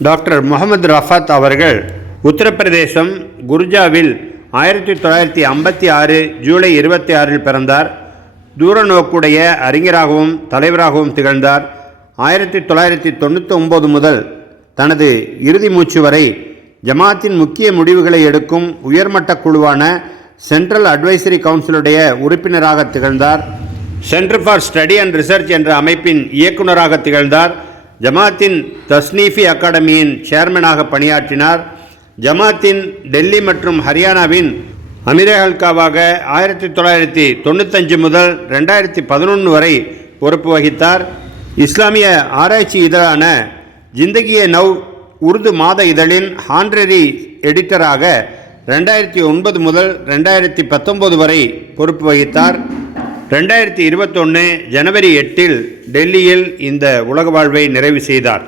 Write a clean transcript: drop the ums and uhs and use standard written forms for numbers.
Doctor Mohammed Rafat அவர்கள் உத்தரப்பிரதேசம் குர்ஜாவில் 1956 ஜூலை 26 பிறந்தார். தூரநோக்குடைய அறிஞராகவும் தலைவராகவும் திகழ்ந்தார். 1999 முதல் தனது இறுதி மூச்சு வரை ஜமாத்தின் முக்கிய முடிவுகளை எடுக்கும் உயர்மட்ட குழுவான சென்ட்ரல் அட்வைசரி கவுன்சிலுடைய உறுப்பினராக திகழ்ந்தார். Centre for study and research என்ற அமைப்பின் இயக்குநராக திகழ்ந்தார். ஜமாத்தின் தஸ்னீஃபி அகாடமியின் சேர்மனாக பணியாற்றினார். ஜமாத்தின் டெல்லி மற்றும் ஹரியானாவின் அமீரே ஹல்காவாக 1995 முதல் 2011 வரை பொறுப்பு வகித்தார். இஸ்லாமிய ஆராய்ச்சி இதழான ஜிந்தகியே நவ் உருது மாத இதழின் ஹானரரி எடிட்டராக 2009 முதல் 2019 வரை பொறுப்பு வகித்தார். 2021 ஜனவரி 8 டெல்லியில் இந்த உலக வாழ்வை நிறைவு செய்தார்.